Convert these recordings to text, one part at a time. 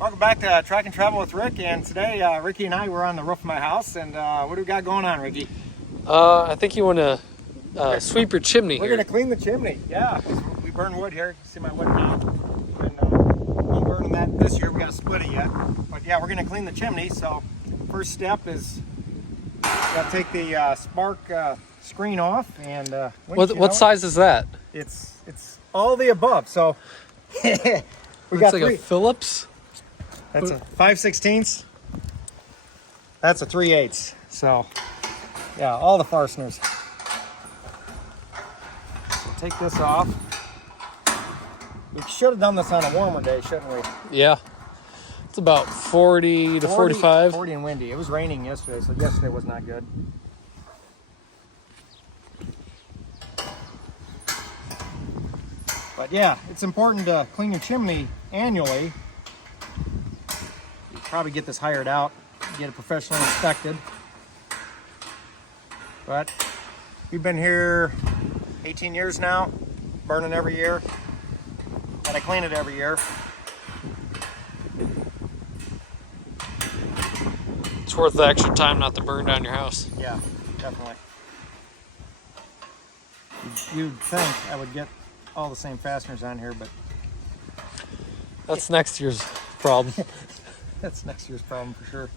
Welcome back to Track and Travel with Rick, and today Ricky and I were on the roof of my house, and what do we got going on, Ricky? I think you want to sweep your chimney We're here. going to clean the chimney, yeah. We burn wood here. You see my wood now. And we'll burn that this year. We got to split it yet. But yeah, we're going to clean the chimney, so first step is got to take the spark screen off. And What size is that? It's all the above, so we Looks got like a Phillips. That's a 5/16. That's a 3/8. So, yeah, all the fasteners. So take this off. We should have done this on a warmer day, shouldn't we? Yeah. It's about 40 to 45. 40 and windy. It was raining yesterday, so yesterday was not good. But yeah, it's important to clean your chimney annually. You probably get this hired out, get it professionally inspected. But we've been here 18 years now, burning every year, and I clean it every year. It's worth the extra time not to burn down your house. Yeah, definitely. You'd think I would get all the same fasteners on here, but That's next year's problem. that's next year's problem for sure.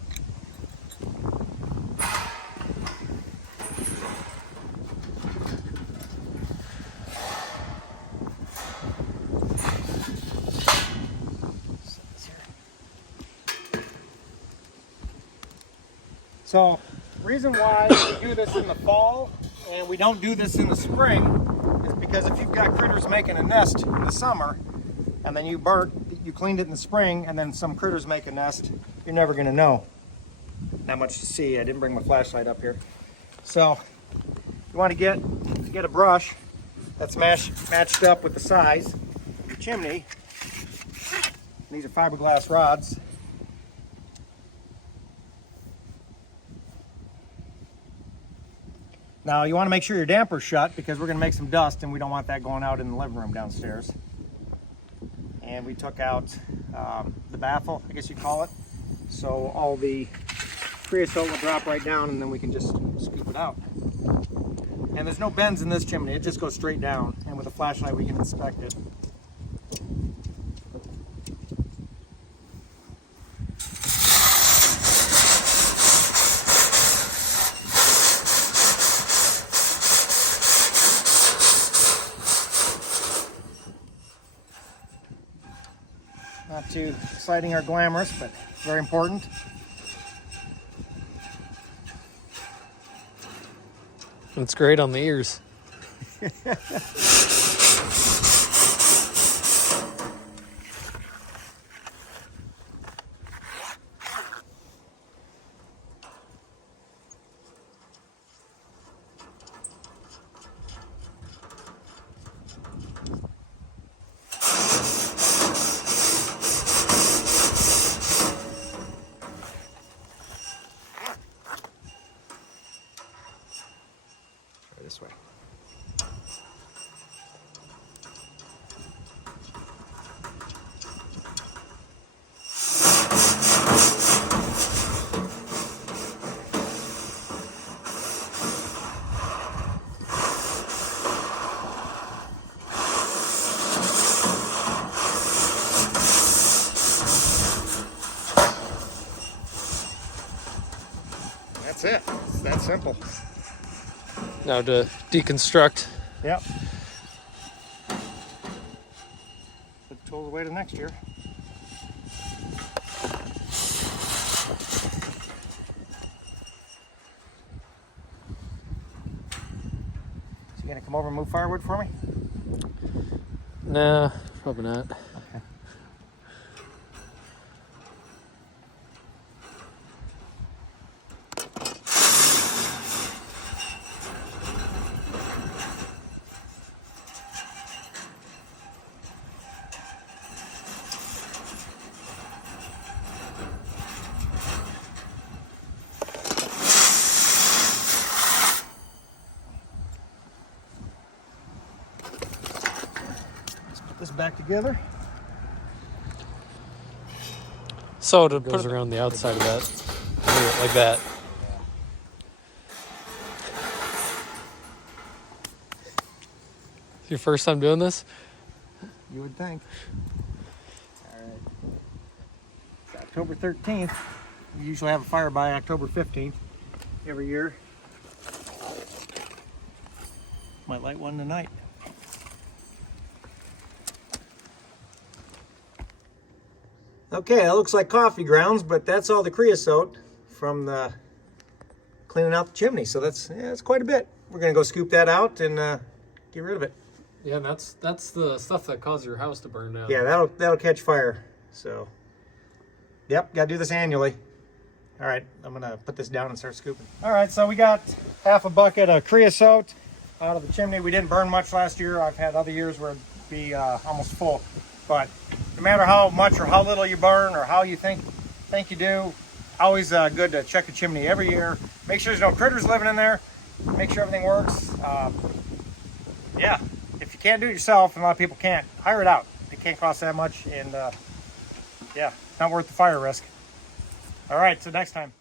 So, reason why we do this in the fall and we don't do this in the spring is because if you've got critters making a nest in the summer and then you cleaned it in the spring and then some critters make a nest, you're never going to know. Not much to see. I didn't bring my flashlight up here. So, you want to get a brush that's matched up with the size of your chimney. These are fiberglass rods. Now you want to make sure your damper's shut because we're going to make some dust and we don't want that going out in the living room downstairs. And we took out the baffle, I guess you'd call it. So all the creosote will drop right down and then we can just scoop it out. And there's no bends in this chimney, it just goes straight down. And with a flashlight we can inspect it. Not too exciting or glamorous, but very important. It's great on the ears. This way. That's it. It's that simple. Now to deconstruct. Yep. Put the tools away to next year. So you gonna come over and move firewood for me? Nah, probably not. Okay. Let's put this back together. So to put it around the outside of that, like that. Your first time doing this? You would think. All right. It's October 13th. We usually have a fire by October 15th every year. Might light one tonight. Okay, that looks like coffee grounds, but that's all the creosote from the cleaning out the chimney. So that's quite a bit. We're gonna go scoop that out and get rid of it. Yeah, that's the stuff that caused your house to burn down. Yeah, that'll catch fire. So, yep, gotta do this annually. All right, I'm gonna put this down and start scooping. All right, so we got half a bucket of creosote out of the chimney. We didn't burn much last year. I've had other years where it'd be almost full. But no matter how much or how little you burn or how you think you do, always good to check a chimney every year. Make sure there's no critters living in there. Make sure everything works. Yeah, if you can't do it yourself, and a lot of people can't, hire it out. It can't cost that much, and yeah, not worth the fire risk. All right, so next time.